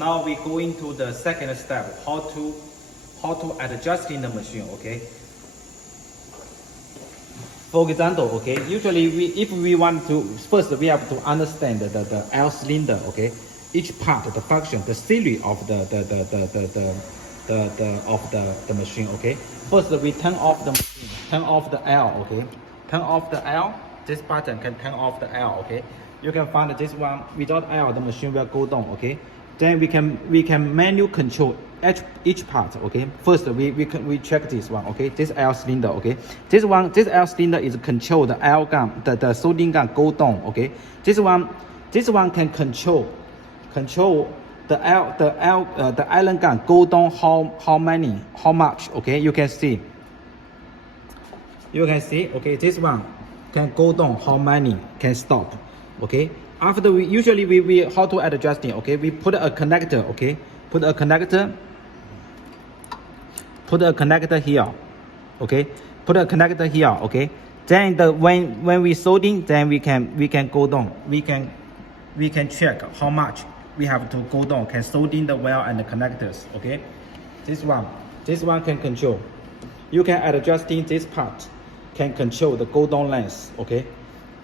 Now we go into the second step, how to adjusting the machine, okay? For example, okay, usually if we want to, first we have to understand the L cylinder, okay? Each part, the function, the theory of the machine, okay? First we turn off the machine, turn off the L, okay? Turn off the L, this button can turn off the L, okay? You can find this one, without L, the machine will go down, okay? Then we can manually control each part, okay? First we check this one, okay? This L cylinder, okay? This L cylinder is control the L gun, the soldering gun go down, okay? This one can control the iron gun go down how much, okay? You can see, okay? This one can go down how many, can stop, okay? After we how to adjust it, okay? We put a connector, okay? Put a connector here, okay? Put a connector here, okay? Then when we soldering, then we can go down. We can check how much we have to go down. Can soldering the wire and the connectors, okay? This one can control. You can adjusting this part, can control the go down length, okay?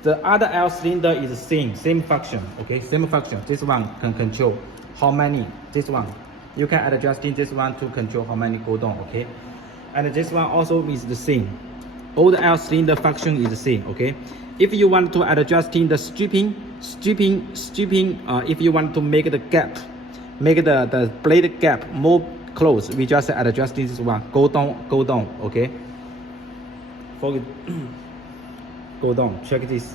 The other L cylinder is the same function, okay? Same function. This one can control how many. This one, you can adjusting this one to control how many go down, okay? And this one also is the same. All the L cylinder function is the same, okay? If you want to adjusting the stripping, if you want to make the gap, make the blade gap more close, we just adjusting this one. Go down, okay? For go down, check this.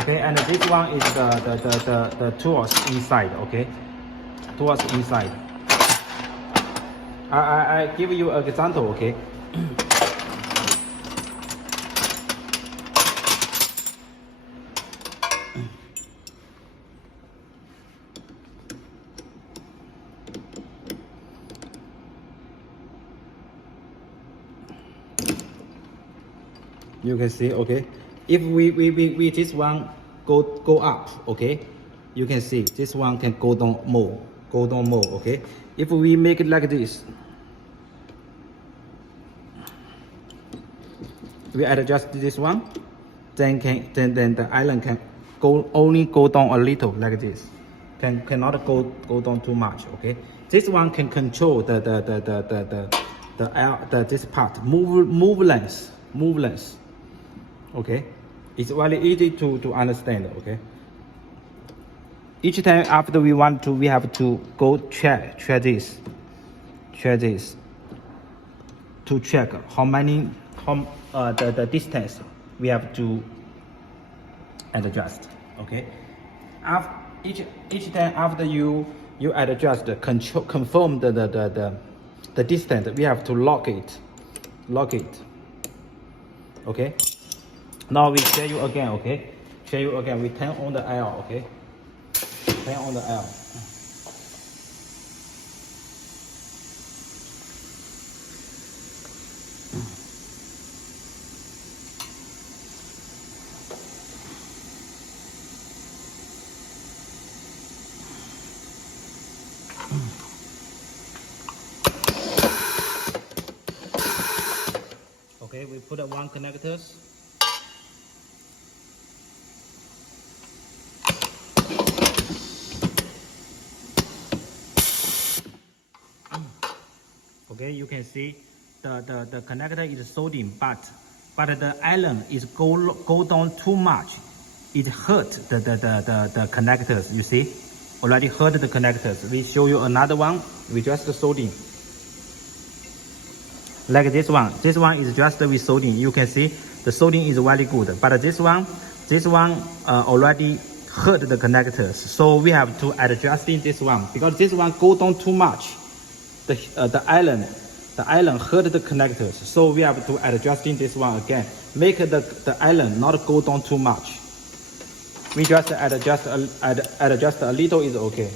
Okay, and this one is the tools inside, okay? Tools inside. I give you an example, okay? You can see, okay? If we this one go up, okay? You can see this one can go down more, okay? If we make it like this, we adjust this one, then the iron can only go down a little like this. Cannot go down too much, okay? This one can control this part move length. Okay, it's very easy to understand, okay? Each time after we have to go check this to check the distance we have to adjust, okay? Each time after you adjust, confirm the distance, we have to lock it, okay? Now we show you again, okay? We turn on the L, okay? Turn on the L. Okay, we put one connectors. Okay, you can see the connector is soldering, but the iron is go down too much. It hurt the connectors. You see, already hurt the connectors. We show you another one. We just soldering. Like this one. This one is just with soldering. You can see the soldering is very good, but this one already hurt the connectors. So we have to adjusting this one because this one go down too much. The iron hurt the connectors, so we have to adjusting this one again. Make the iron not go down too much. We just adjust a little is okay.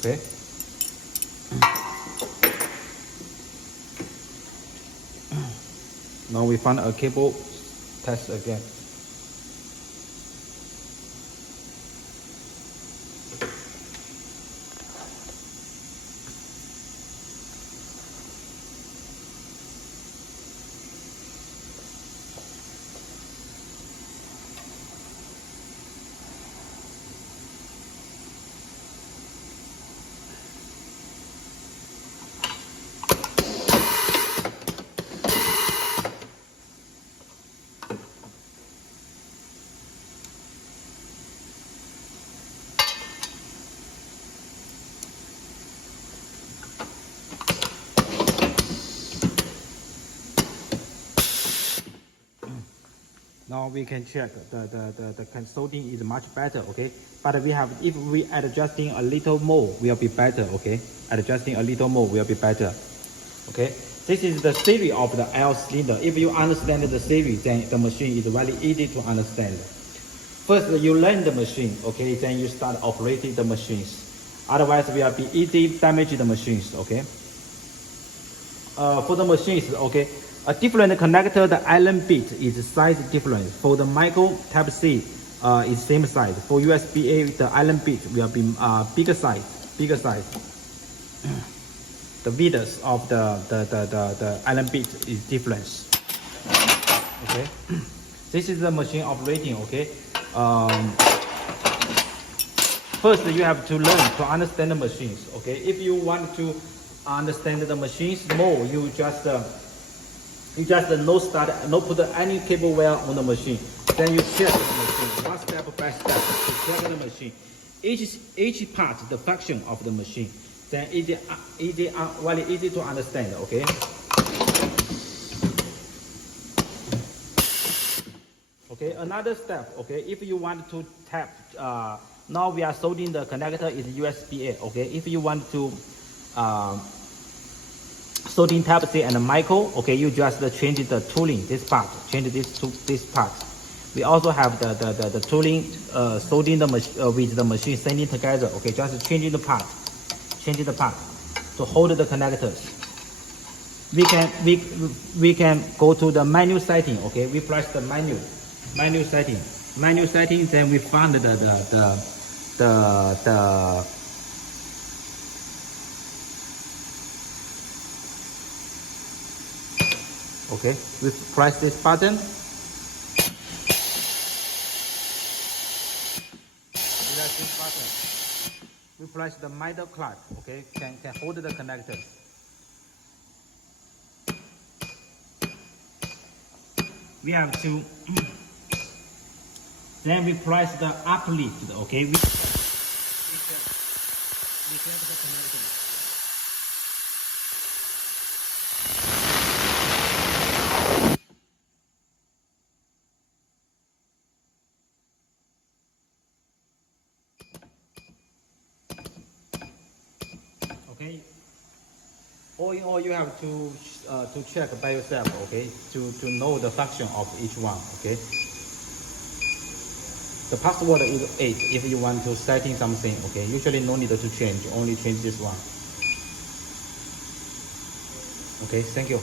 Okay. Now we find a cable, test again. Now we can check the soldering is much better, okay? But we have, if we adjusting a little more, will be better, okay? Adjusting a little more will be better, okay? This is the theory of the L cylinder. If you understand the theory, then the machine is very easy to understand. First, you learn the machine, okay? Then you start operating the machines. Otherwise, it will be easy damage the machines, okay? For the machines, okay? A different connector, the Allen bit is size different. For the micro Type C, is same size. For USB-A, the Allen bit will be bigger size. The width of the Allen bit is different. Okay, this is the machine operating. Okay, first you have to learn to understand the machines. Okay, if you want to understand the machines more, you just no put any cable wire on the machine. Then you check the machine one step by step to check the machine. Each part, the function of the machine. Then very easy to understand. Okay. Okay. Another step. Okay. If you want to tap, now we are soldering the connector is USB-A. Okay. If you want to soldering Type C and micro, okay, you just change the tooling, this part, change this to this part. We also have the tooling soldering with the machine sending together. Okay, just changing the part to hold the connectors. We can go to the menu setting. Okay, we press the menu setting. Then we find the okay, we press this button. We press the middle clutch. Okay, can hold the connectors. We have to. Then we press the uplift. Okay, we check the connectors. Okay. All in all, you have to check by yourself. Okay, to know the function of each one. Okay. The password is 8 if you want to setting something. Okay. Usually no need to change. Only change this one. Okay. Thank you.